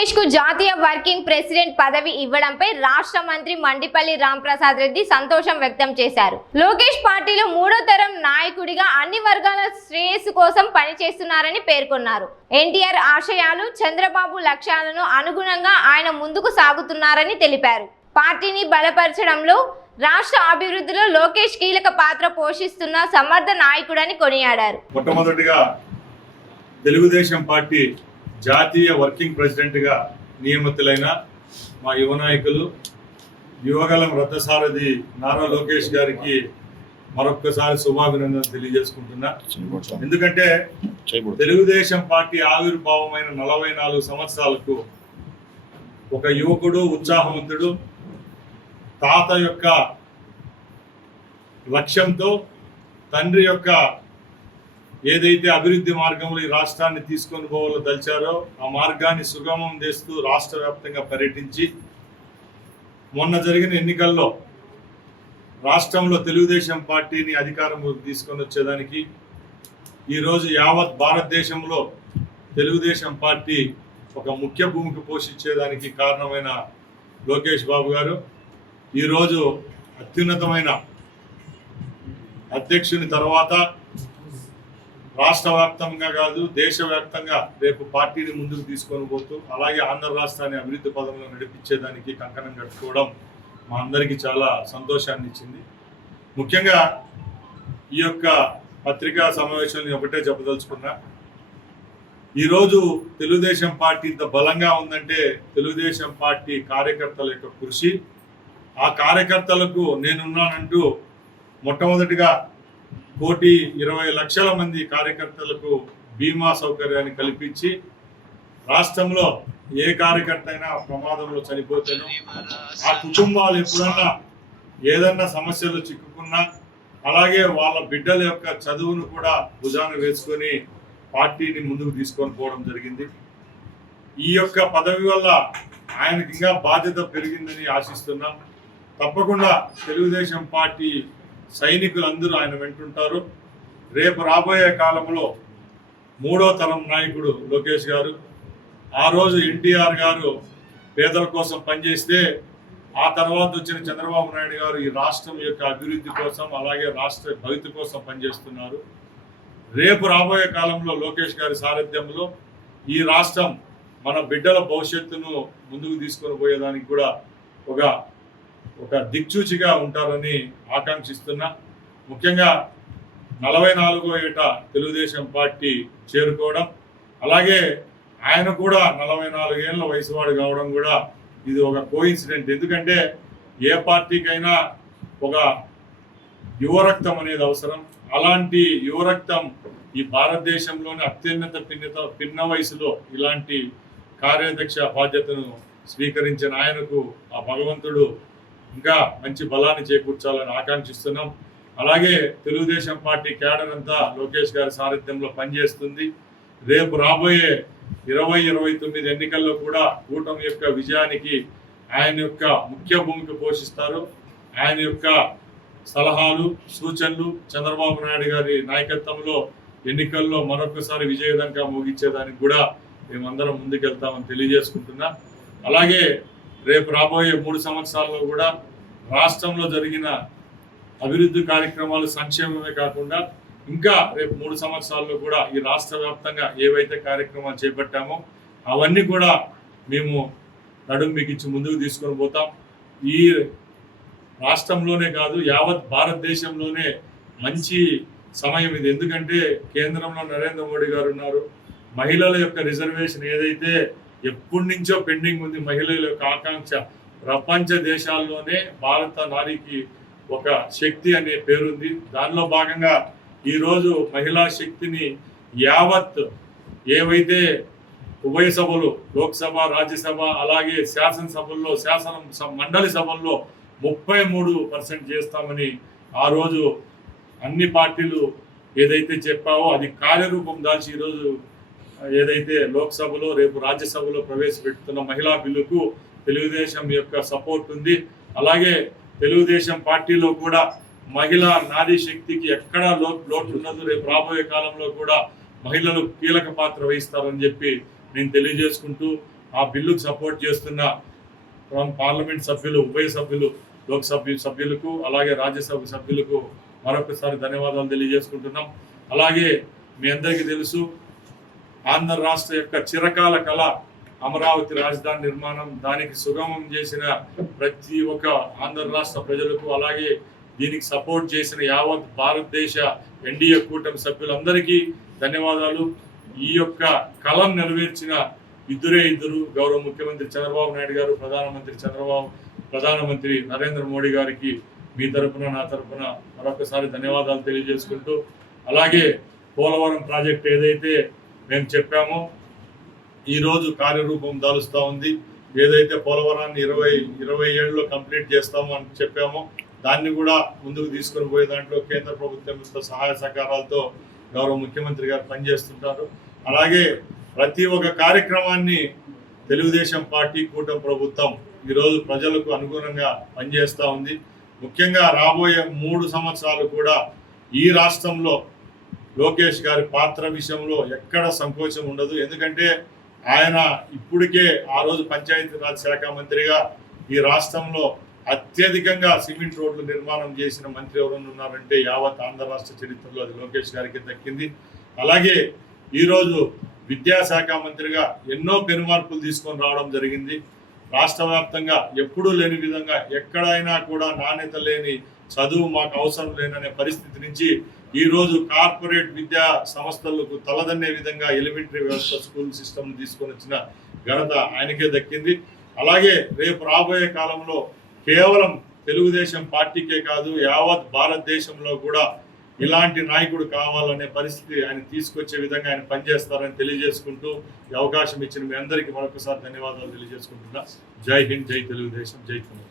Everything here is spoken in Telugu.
లోకేష్ కు జాతీయ వర్కింగ్ ప్రెసిడెంట్ పదవి ఇవ్వడంపై రాష్ట్ర మంత్రి మండిపల్లి రాంప్రసాద్ రెడ్డి సంతోషం వ్యక్తం చేశారు. లోకేష్ పార్టీలో మూడో తరం నాయకుడిగా అన్ని వర్గాల శ్రేయస్సు కోసం పనిచేస్తున్నారని పేర్కొన్నారు. ఎన్టీఆర్ ఆశయాలు, చంద్రబాబు లక్ష్యాలను అనుగుణంగా ఆయన ముందుకు సాగుతున్నారని తెలిపారు. పార్టీని బలపరచడంలో, రాష్ట్ర అభివృద్ధిలో లోకేష్ కీలక పాత్ర పోషిస్తున్న సమర్థ నాయకుడని కొనియాడారు. మొట్టమొదటిగా తెలుగుదేశం పార్టీ జాతీయ వర్కింగ్ ప్రెసిడెంట్గా నియమితులైన మా యువ నాయకులు యువగలం రథసారథి నారా లోకేష్ గారికి మరొక్కసారి శుభాభినందనలు తెలియజేసుకుంటున్నా. ఎందుకంటే తెలుగుదేశం పార్టీ ఆవిర్భావమైన 44 సంవత్సరాలకు ఒక యువకుడు, ఉత్సాహవంతుడు, తాత యొక్క లక్ష్యంతో తండ్రి యొక్క ఏదైతే అభివృద్ధి మార్గంలో ఈ రాష్ట్రాన్ని తీసుకొని పోవాలో తలిచారో ఆ మార్గాన్ని సుగమం చేస్తూ రాష్ట్ర వ్యాప్తంగా పర్యటించి మొన్న జరిగిన ఎన్నికల్లో రాష్ట్రంలో తెలుగుదేశం పార్టీని అధికారంలోకి తీసుకొని వచ్చేదానికి ఈరోజు యావత్ భారతదేశంలో తెలుగుదేశం పార్టీ ఒక ముఖ్య భూమిక పోషించేదానికి కారణమైన లోకేష్ బాబు గారు ఈరోజు అత్యున్నతమైన అధ్యక్షుని తర్వాత రాష్ట్ర వ్యాప్తంగా కాదు, దేశవ్యాప్తంగా రేపు పార్టీని ముందుకు తీసుకొని పోతూ అలాగే ఆంధ్ర రాష్ట్రాన్ని అభివృద్ధి పదంలో నడిపించేదానికి కంకణం కట్టుకోవడం మా అందరికీ చాలా సంతోషాన్ని ఇచ్చింది. ముఖ్యంగా ఈ యొక్క పత్రికా సమావేశాన్ని ఒకటే చెప్పదలుచుకున్నా. ఈరోజు తెలుగుదేశం పార్టీ ఇంత బలంగా ఉందంటే తెలుగుదేశం పార్టీ కార్యకర్తల యొక్క కృషి. ఆ కార్యకర్తలకు నేనున్నానంటూ మొట్టమొదటిగా 1,20,00,000 మంది కార్యకర్తలకు బీమా సౌకర్యాన్ని కల్పించి రాష్ట్రంలో ఏ కార్యకర్త అయినా ప్రమాదంలో చనిపోతేనో ఆ కుటుంబాలు ఎప్పుడన్నా ఏదన్నా సమస్యలు చిక్కుకున్నా అలాగే వాళ్ళ బిడ్డల యొక్క చదువును కూడా భుజాన వేసుకొని పార్టీని ముందుకు తీసుకొని పోవడం జరిగింది. ఈ యొక్క పదవి వల్ల ఆయనకి ఇంకా బాధ్యత పెరిగిందని ఆశిస్తున్నాం. తప్పకుండా తెలుగుదేశం పార్టీ సైనికులందరూ ఆయన వెంటుంటారు. రేపు రాబోయే కాలంలో మూడో తరం నాయకుడు లోకేష్ గారు. ఆ రోజు ఎన్టీఆర్ గారు పేదల కోసం పనిచేస్తే ఆ తర్వాత వచ్చిన చంద్రబాబు నాయుడు గారు ఈ రాష్ట్రం యొక్క అభివృద్ధి కోసం అలాగే రాష్ట్ర భవిత కోసం పనిచేస్తున్నారు. రేపు రాబోయే కాలంలో లోకేష్ గారి సారథ్యంలో ఈ రాష్ట్రం మన బిడ్డల భవిష్యత్తును ముందుకు తీసుకొని పోయేదానికి కూడా ఒక దిక్చూచిగా ఉంటారని ఆకాంక్షిస్తున్నా. ముఖ్యంగా 44వ ఏట తెలుగుదేశం పార్టీ చేరుకోవడం, అలాగే ఆయన కూడా 44 ఏళ్ళ వయసువాడు కావడం కూడా ఇది ఒక కోఇన్సిడెంట్. ఎందుకంటే ఏ పార్టీకైనా ఒక యువరక్తం అనేది అవసరం. అలాంటి యువరక్తం ఈ భారతదేశంలోని అత్యున్నత పిన్న వయసులో ఇలాంటి కార్యాధ్యక్ష బాధ్యతను స్వీకరించిన ఆయనకు ఆ భగవంతుడు ఇంకా మంచి బలాన్ని చేకూర్చాలని ఆకాంక్షిస్తున్నాం. అలాగే తెలుగుదేశం పార్టీ క్యాడర్ అంతా లోకేష్ గారి సారథ్యంలో పనిచేస్తుంది. రేపు రాబోయే 2029 ఎన్నికల్లో కూడా కూటమి యొక్క విజయానికి ఆయన యొక్క ముఖ్య భూమిక పోషిస్తారు. ఆయన యొక్క సలహాలు, సూచనలు చంద్రబాబు నాయుడు గారి నాయకత్వంలో ఎన్నికల్లో మరొకసారి విజయదంగా ముగించేదానికి కూడా మేమందరం ముందుకెళ్తామని తెలియజేసుకుంటున్నా. అలాగే రేపు రాబోయే 3 సంవత్సరాల్లో కూడా రాష్ట్రంలో జరిగిన అభివృద్ధి కార్యక్రమాలు సంక్షేమమే కాకుండా ఇంకా రేపు 3 సంవత్సరాల్లో కూడా ఈ రాష్ట్ర వ్యాప్తంగా ఏవైతే కార్యక్రమాలు చేపట్టామో అవన్నీ కూడా మేము నడుం బిగించి ముందుకు తీసుకొని పోతాం. ఈ రాష్ట్రంలోనే కాదు యావత్ భారతదేశంలోనే మంచి సమయం ఇది. ఎందుకంటే కేంద్రంలో నరేంద్ర మోడీ గారు ఉన్నారు. మహిళల యొక్క రిజర్వేషన్ ఏదైతే ఎప్పటి నుంచో పెండింగ్ ఉంది, మహిళల యొక్క ఆకాంక్ష, ప్రపంచ దేశాల్లోనే భారత నారికి ఒక శక్తి అనే పేరుంది. దానిలో భాగంగా ఈరోజు మహిళా శక్తిని యావత్ ఏవైతే ఉభయ సభలు, లోక్సభ, రాజ్యసభ అలాగే శాసనసభల్లో, మండలి సభల్లో 33% చేస్తామని ఆ రోజు అన్ని పార్టీలు ఏదైతే చెప్పావో అది కార్యరూపం దాల్చి ఈరోజు ఏదైతే లోక్సభలో రేపు రాజ్యసభలో ప్రవేశపెడుతున్న మహిళా బిల్లుకు తెలుగుదేశం యొక్క సపోర్ట్ ఉంది. అలాగే తెలుగుదేశం పార్టీలో కూడా మహిళా నారీ శక్తికి ఎక్కడా లోటు ఉన్నది. రేపు రాబోయే కాలంలో కూడా మహిళలు కీలక పాత్ర వహిస్తారని చెప్పి నేను తెలియజేసుకుంటూ ఆ బిల్లుకు సపోర్ట్ చేస్తున్న పార్లమెంట్ సభ్యులు, ఉభయ సభ్యులు, లోక్సభ సభ్యులకు అలాగే రాజ్యసభ సభ్యులకు మరొకసారి ధన్యవాదాలు తెలియజేసుకుంటున్నాం. అలాగే మీ అందరికీ తెలుసు, ఆంధ్ర రాష్ట్ర యొక్క చిరకాల కళ అమరావతి రాజధాని నిర్మాణం. దానికి సుగమం చేసిన ప్రతి ఒక్క ఆంధ్ర రాష్ట్ర ప్రజలకు, అలాగే దీనికి సపోర్ట్ చేసిన యావత్ భారతదేశ ఎన్డీఏ కూటమి సభ్యులందరికీ ధన్యవాదాలు. ఈ యొక్క కళను నెరవేర్చిన ఇద్దరు గౌరవ ముఖ్యమంత్రి చంద్రబాబు నాయుడు గారు, ప్రధానమంత్రి నరేంద్ర మోడీ గారికి మీ తరపున, నా తరపున మరొకసారి ధన్యవాదాలు తెలియజేసుకుంటూ, అలాగే పోలవరం ప్రాజెక్ట్ ఏదైతే మేము చెప్పామో ఈరోజు కార్యరూపం దాలుస్తూ ఉంది. ఏదైతే పోలవరాన్ని 2027లో కంప్లీట్ చేస్తామో అని చెప్పామో దాన్ని కూడా ముందుకు తీసుకొని పోయే దాంట్లో కేంద్ర ప్రభుత్వం సహాయ సహకారాలతో గౌరవ ముఖ్యమంత్రి గారు పనిచేస్తుంటారు. అలాగే ప్రతి ఒక్క కార్యక్రమాన్ని తెలుగుదేశం పార్టీ కూటమి ప్రభుత్వం ఈరోజు ప్రజలకు అనుగుణంగా పనిచేస్తూ ఉంది. ముఖ్యంగా రాబోయే 3 సంవత్సరాలు కూడా ఈ రాష్ట్రంలో లోకేష్ గారి పాత్ర విషయంలో ఎక్కడ సంకోచం ఉండదు. ఎందుకంటే ఆయన ఇప్పటికే ఆ రోజు పంచాయతీరాజ్ శాఖ మంత్రిగా ఈ రాష్ట్రంలో అత్యధికంగా సిమెంట్ రోడ్లు నిర్మాణం చేసిన మంత్రి ఎవరైనా ఉన్నారంటే యావత్ ఆంధ్ర రాష్ట్ర చరిత్రలో అది లోకేష్ గారికి దక్కింది. అలాగే ఈరోజు విద్యాశాఖ మంత్రిగా ఎన్నో పెనుమార్పులు తీసుకొని రావడం జరిగింది. రాష్ట్ర వ్యాప్తంగా ఎప్పుడూ లేని విధంగా ఎక్కడైనా కూడా నాణ్యత లేని చదువు మాకు అవసరం లేననే పరిస్థితి నుంచి ఈరోజు కార్పొరేట్ విద్యా సంస్థలకు తలదన్నే విధంగా ఎలిమెంటరీ వ్యవస్థ స్కూల్ సిస్టమ్ తీసుకొని వచ్చిన ఘనత ఆయనకే దక్కింది. అలాగే రేపు రాబోయే కాలంలో కేవలం తెలుగుదేశం పార్టీకే కాదు, యావత్ భారతదేశంలో కూడా ఇలాంటి నాయకుడు కావాలనే పరిస్థితి ఆయన తీసుకొచ్చే విధంగా ఆయన పనిచేస్తారని తెలియజేసుకుంటూ ఈ అవకాశం ఇచ్చిన మీ అందరికీ మరొకసారి ధన్యవాదాలు తెలియజేసుకుంటున్నా. జై హింద్, జై తెలుగుదేశం, జై కుమార్.